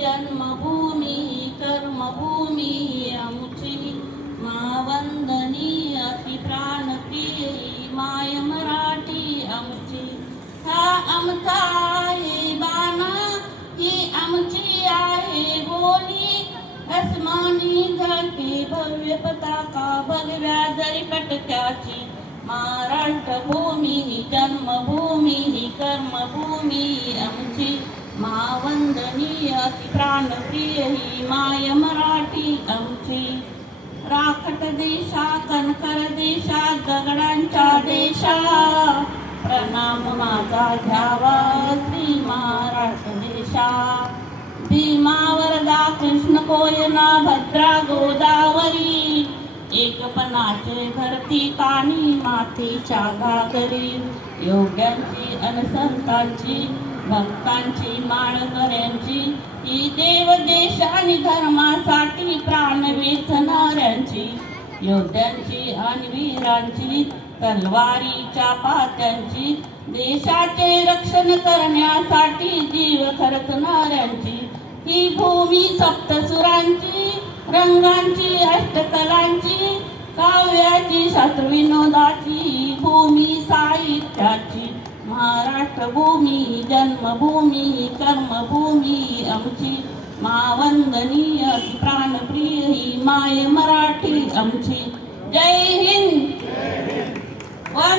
जन्मभूमी कर्मभूमी अमुची मा वंदनी अति प्राणप्रिय माय मराठी आमची हा आमचा आहे बाणा ही आमची आहे बोली. अस्मानी धरती भव्य पताका भगव्या जरी पटक्याची. महाराष्ट्र भूमी ही जन्मभूमी ही कर्मभूमी आमची महावंदनीय प्राणप्रिय ही माय मराठी आमची राखट देशा कणकर देशा दगडांच्या देशा. प्रणाम माझा घ्यावा श्री महाराष्ट्र देशा. भीमावरदा कृष्ण कोयना भद्रा गोदावरी. एकपणाचे धरती पाणी मातीच्या घागरी. योग्यांची अनसंतांची भक्तांची माळकऱ्यांची ही देव देश आणि धर्मासाठी प्राण वेचणाऱ्यांची योद्ध्यांची आणि वीरांची तलवारीच्या पात्यांची देशाचे रक्षण करण्यासाठी जीव खर्चणाऱ्यांची ही भूमी सप्तसुरांची रंगांची अष्टकलांची काव्याची शास्त्रविनोदाची महाराष्ट्रभूमी महाराष्ट्र भूमी जन्मभूमी कर्मभूमी आमची मावंदनीय प्राणप्रिय ही माय मराठी आमची. जय